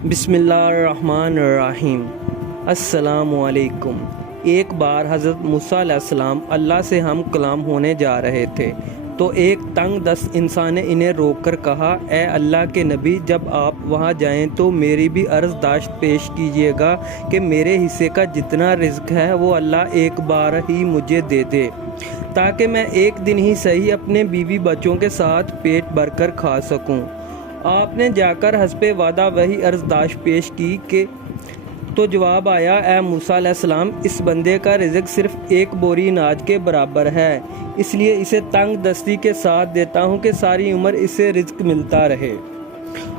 بسم اللہ الرحمن الرحیم۔ السلام علیکم۔ ایک بار حضرت موسی علیہ السلام اللہ سے ہم کلام ہونے جا رہے تھے تو ایک تنگ دست انسان نے انہیں روک کر کہا، اے اللہ کے نبی، جب آپ وہاں جائیں تو میری بھی عرض داشت پیش کیجیے گا کہ میرے حصے کا جتنا رزق ہے وہ اللہ ایک بار ہی مجھے دے دے، تاکہ میں ایک دن ہی صحیح اپنے بیوی بچوں کے ساتھ پیٹ بھر کر کھا سکوں۔ آپ نے جا کر حسب وعدہ وہی عرضداشت پیش کی کہ تو جواب آیا، اے موسیٰ علیہ السلام، اس بندے کا رزق صرف ایک بوری اناج کے برابر ہے، اس لیے اسے تنگ دستی کے ساتھ دیتا ہوں کہ ساری عمر اسے رزق ملتا رہے۔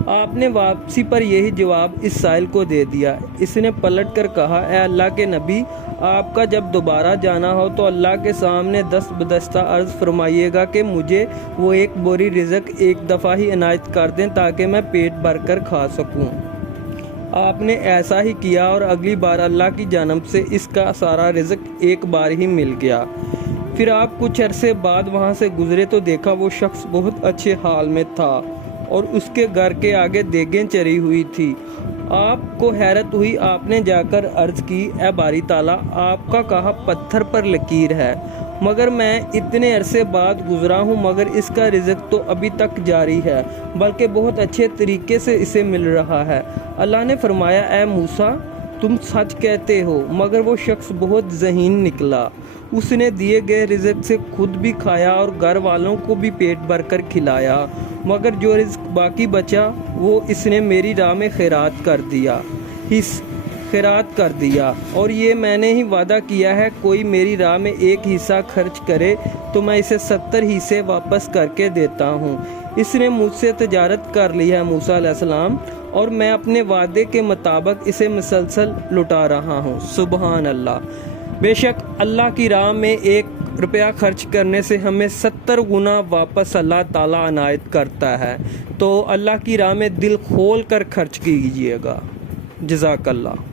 آپ نے واپسی پر یہی جواب اس سائل کو دے دیا۔ اس نے پلٹ کر کہا، اے اللہ کے نبی، آپ کا جب دوبارہ جانا ہو تو اللہ کے سامنے دست بدستہ عرض فرمائیے گا کہ مجھے وہ ایک بوری رزق ایک دفعہ ہی عنایت کر دیں تاکہ میں پیٹ بھر کر کھا سکوں۔ آپ نے ایسا ہی کیا اور اگلی بار اللہ کی جانب سے اس کا سارا رزق ایک بار ہی مل گیا۔ پھر آپ کچھ عرصے بعد وہاں سے گزرے تو دیکھا وہ شخص بہت اچھے حال میں تھا اور اس کے گھر کے آگے دیگیں چری ہوئی تھی۔ آپ کو حیرت ہوئی، آپ نے جا کر عرض کی، اے باری تعالیٰ، آپ کا کہا پتھر پر لکیر ہے، مگر میں اتنے عرصے بعد گزرا ہوں مگر اس کا رزق تو ابھی تک جاری ہے، بلکہ بہت اچھے طریقے سے اسے مل رہا ہے۔ اللہ نے فرمایا، اے موسیٰ، تم سچ کہتے ہو، مگر وہ شخص بہت ذہین نکلا۔ اس نے دیے گئے رزق سے خود بھی کھایا اور گھر والوں کو بھی پیٹ بھر کر کھلایا، مگر جو رزق باقی بچا وہ اس نے میری راہ میں خیرات کر دیا اور یہ میں نے ہی وعدہ کیا ہے، کوئی میری راہ میں ایک حصہ خرچ کرے تو میں اسے 70 حصے واپس کر کے دیتا ہوں۔ اس نے مجھ سے تجارت کر لی ہے موسیٰ علیہ السلام، اور میں اپنے وعدے کے مطابق اسے مسلسل لوٹا رہا ہوں۔ سبحان اللہ۔ بے شک اللہ کی راہ میں 1 روپیہ خرچ کرنے سے ہمیں 70 گنا واپس اللہ تعالیٰ عنایت کرتا ہے، تو اللہ کی راہ میں دل کھول کر خرچ کیجیے گا۔ جزاک اللہ۔